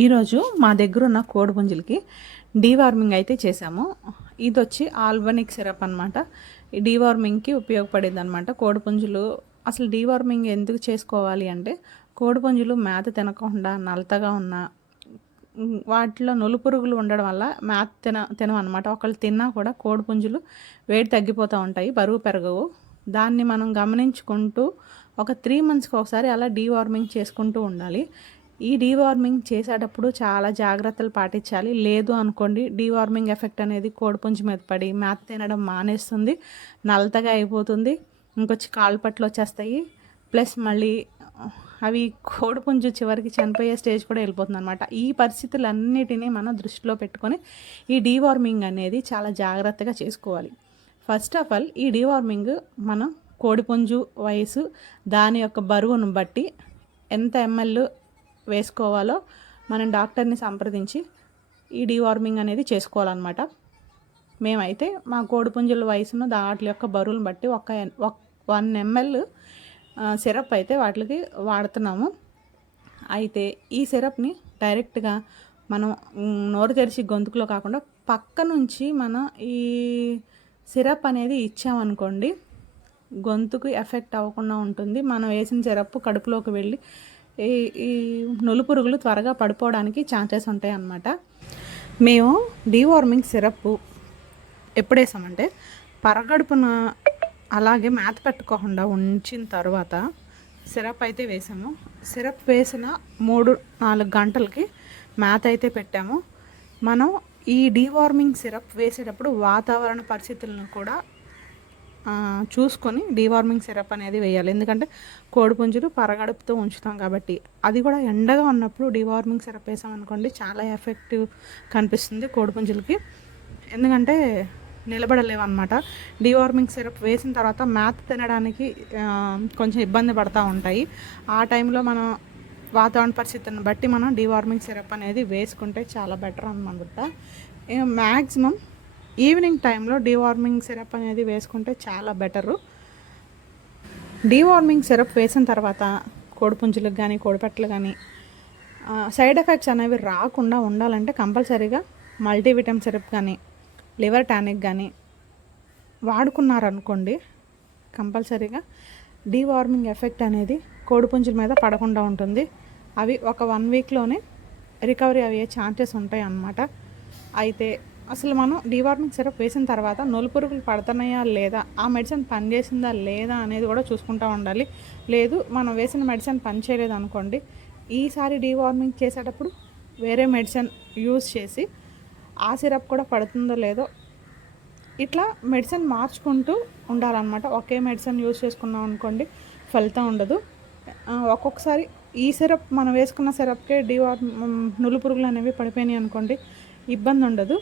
ఈరోజు మా దగ్గర ఉన్న కోడిపుంజులకి డీవార్మింగ్ అయితే చేసాము. ఇది వచ్చి ఆల్బనిక్ సిరప్ అనమాట. ఈ డీవార్మింగ్కి ఉపయోగపడేది అనమాట. కోడిపుంజులు అసలు డీవార్మింగ్ ఎందుకు చేసుకోవాలి అంటే, కోడిపుంజులు మేత తినకుండా నలతగా ఉన్న వాటిలో నులుపురుగులు ఉండడం వల్ల మేత తినమన్నమాట. ఒకళ్ళు తిన్నా కూడా కోడిపుంజులు వేడి తగ్గిపోతూ ఉంటాయి, బరువు పెరగవు. దాన్ని మనం గమనించుకుంటూ ఒక 3 మంత్స్కి ఒకసారి అలా డీవార్మింగ్ చేసుకుంటూ ఉండాలి. ఈ డీవార్మింగ్ చేసేటప్పుడు చాలా జాగ్రత్తలు పాటించాలి. లేదు అనుకోండి, డీవార్మింగ్ ఎఫెక్ట్ అనేది కోడిపుంజు మీద పడి మేత తినడం మానేస్తుంది, నలతగా అయిపోతుంది, ఇంకొచ్చి కాళ్ళు పట్లు వచ్చేస్తాయి. ప్లస్ మళ్ళీ అవి కోడిపుంజు చివరికి చనిపోయే స్టేజ్ కూడా వెళ్ళిపోతుంది అనమాట. ఈ పరిస్థితులన్నిటినీ మనం దృష్టిలో పెట్టుకొని ఈ డీవార్మింగ్ అనేది చాలా జాగ్రత్తగా చేసుకోవాలి. ఫస్ట్ ఆఫ్ ఆల్ ఈ డీవార్మింగ్ మనం కోడిపుంజు వయసు, దాని యొక్క బరువును బట్టి ఎంత ఎంఎల్ వేసుకోవాలో మనం డాక్టర్ని సంప్రదించి ఈ డీవార్మింగ్ అనేది చేసుకోవాలన్నమాట. మేమైతే మా కోడిపుంజుల వయసును వాటి యొక్క బరువులను బట్టి 1 ml సిరప్ అయితే వాటికి వాడుతున్నాము. అయితే ఈ సిరప్ని డైరెక్ట్గా మనం నోరు తెరిచి గొంతుకులో కాకుండా పక్క నుంచి మనం ఈ సిరప్ అనేది ఇచ్చామనుకోండి, గొంతుకు ఎఫెక్ట్ అవ్వకుండా ఉంటుంది. మనం వేసిన సిరప్ కడుపులోకి వెళ్ళి ఈ నులుపురుగులు త్వరగా పడిపోవడానికి ఛాన్సెస్ ఉంటాయి అన్నమాట. మేము డీవార్మింగ్ సిరప్ ఎప్పుడు వేసామంటే, పరగడుపున అలాగే మేత పెట్టుకోకుండా ఉంచిన తర్వాత సిరప్ అయితే వేసాము. సిరప్ వేసిన 3-4 గంటలకి మేత అయితే పెట్టాము. మనం ఈ డీవార్మింగ్ సిరప్ వేసేటప్పుడు వాతావరణ పరిస్థితులను కూడా చూసుకొని డీవార్మింగ్ సిరప్ అనేది వేయాలి. ఎందుకంటే కోడిపుంజులు పరగడుపుతో ఉంచుతాం కాబట్టి. అది కూడా ఎండగా ఉన్నప్పుడు డీవార్మింగ్ సిరప్ వేసామనుకోండి, చాలా ఎఫెక్టివ్ కనిపిస్తుంది కోడిపుంజులకి. ఎందుకంటే నిలబడలేవు అనమాట. డీవార్మింగ్ సిరప్ వేసిన తర్వాత మేత తినడానికి కొంచెం ఇబ్బంది పడుతూ ఉంటాయి. ఆ టైంలో మనం వాతావరణ పరిస్థితులను బట్టి మనం డీవార్మింగ్ సిరప్ అనేది వేసుకుంటే చాలా బెటర్ అనమాట. మ్యాక్సిమం ఈవినింగ్ టైంలో డీవార్మింగ్ సిరప్ అనేది వేసుకుంటే చాలా బెటరు. డీవార్మింగ్ సిరప్ వేసిన తర్వాత కోడిపుంజులకు కానీ కోడిపెట్టలు కానీ సైడ్ ఎఫెక్ట్స్ అనేవి రాకుండా ఉండాలంటే కంపల్సరీగా మల్టీవిటమిన్ సిరప్ కానీ లివర్ టానిక్ కానీ వాడుకున్నారనుకోండి, కంపల్సరీగా డీవార్మింగ్ ఎఫెక్ట్ అనేది కోడిపుంజుల మీద పడకుండా ఉంటుంది. అవి ఒక 1 వీక్లోనే రికవరీ అయ్యే ఛాన్సెస్ ఉంటాయి అన్నమాట. అయితే అసలు మనం డీవార్మింగ్ సిరప్ వేసిన తర్వాత నులుపురుగులు పడుతున్నాయా లేదా, ఆ మెడిసిన్ పనిచేసిందా లేదా అనేది కూడా చూసుకుంటూ ఉండాలి. లేదు మనం వేసిన మెడిసిన్ పనిచేయలేదు అనుకోండి, ఈసారి డీవార్మింగ్ చేసేటప్పుడు వేరే మెడిసిన్ యూజ్ చేసి ఆ సిరప్ కూడా పడుతుందో లేదో ఇట్లా మెడిసిన్ మార్చుకుంటూ ఉండాలన్నమాట. ఒకే మెడిసిన్ యూజ్ చేసుకున్నాం అనుకోండి, ఫలితం ఉండదు. ఒక్కొక్కసారి ఈ సిరప్ మనం వేసుకున్న సిరప్కే నులుపురుగులు అనేవి పడిపోయినాయి అనుకోండి, ఇబ్బంది ఉండదు.